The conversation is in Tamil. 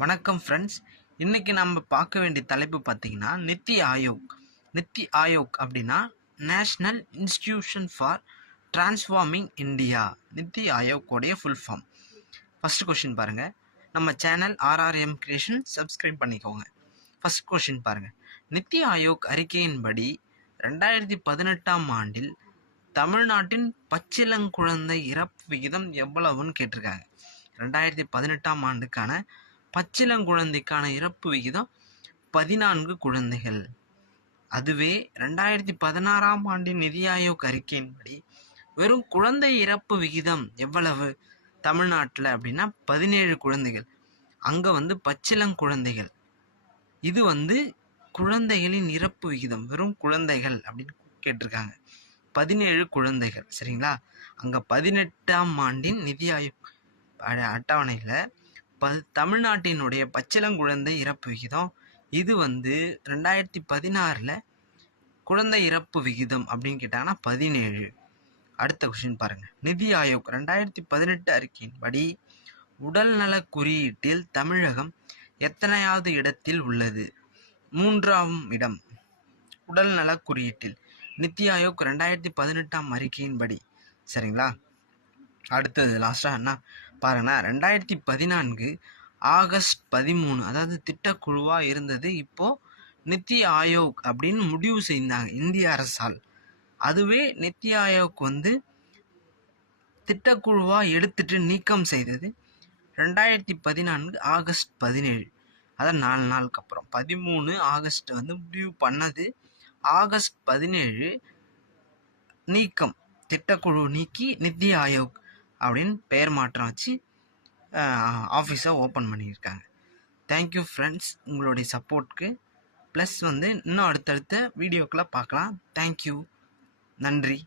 வணக்கம் ஃப்ரெண்ட்ஸ். இன்னைக்கு நம்ம பார்க்க வேண்டிய தலைப்பு பார்த்தீங்கன்னா நித்தி ஆயோக். நித்தி ஆயோக் அப்படின்னா national institution for transforming India. NITI ஆயோக்கோடைய ஃபுல் ஃபார்ம். ஃபர்ஸ்ட் கொஷின் பாருங்க. நம்ம சேனல் ஆர்ஆர்எம் கிரியேஷன் சப்ஸ்கிரைப் பண்ணிக்கோங்க. ஃபர்ஸ்ட் கொஷின் பாருங்க. நித்தி ஆயோக் அறிக்கையின்படி 2018 ஆண்டில் தமிழ்நாட்டின் பச்சிளங்குழந்தை இறப்பு விகிதம் எவ்வளவுன்னு கேட்டிருக்காங்க. 2018 ஆண்டுக்கான பச்சிளங்குழந்தைக்கான இறப்பு விகிதம் 14 குழந்தைகள். அதுவே 2016 ஆண்டின் நிதி ஆயோக் அறிக்கையின்படி வெறும் குழந்தை இறப்பு விகிதம் எவ்வளவு தமிழ்நாட்டில் அப்படின்னா 17 குழந்தைகள். அங்கே பச்சிளங்குழந்தைகள். இது குழந்தைகளின் இறப்பு விகிதம் வெறும் குழந்தைகள் அப்படின்னு கேட்டிருக்காங்க. 17 குழந்தைகள். சரிங்களா? அங்கே 18ஆம் ஆண்டின் நிதி ஆயோக் அட்டவணையில் தமிழ்நாட்டினுடைய பச்சிளங்குழந்தை இறப்பு விகிதம் இது 2016 குழந்தை இறப்பு விகிதம் அப்படின்னு கேட்டாங்கன்னா 17. அடுத்த கொஸ்டின் பாருங்க. நிதி ஆயோக் 2018 அறிக்கையின்படி உடல்நல குறியீட்டில் தமிழகம் எத்தனையாவது இடத்தில் உள்ளது? 3ஆம் இடம் உடல்நல குறியீட்டில் நிதி ஆயோக் 2018 அறிக்கையின்படி. சரிங்களா? அடுத்தது லாஸ்டா என்ன பாருங்கன்னா 2014 ஆகஸ்ட் 13, அதாவது திட்டக்குழுவா இருந்தது. இப்போ நித்தி ஆயோக் அப்படின்னு முடிவு செய்தாங்க இந்திய அரசால். அதுவே நித்தி ஆயோக் திட்டக்குழுவா எடுத்துட்டு நீக்கம் செய்தது 2014 ஆகஸ்ட் 17. அதான் 4 நாளுக்கு அப்புறம் 13 ஆகஸ்ட் முடிவு பண்ணது. ஆகஸ்ட் 17 நீக்கம், திட்டக்குழு நீக்கி நித்தி ஆயோக் அப்படின்னு பெயர் மாற்றம் வச்சு ஆஃபீஸை ஓப்பன் பண்ணியிருக்காங்க. தேங்க்யூ ஃப்ரெண்ட்ஸ், உங்களுடைய சப்போர்ட்க்கு. ப்ளஸ் இன்னும் அடுத்தடுத்த வீடியோக்களை பார்க்கலாம். தேங்க்யூ, நன்றி.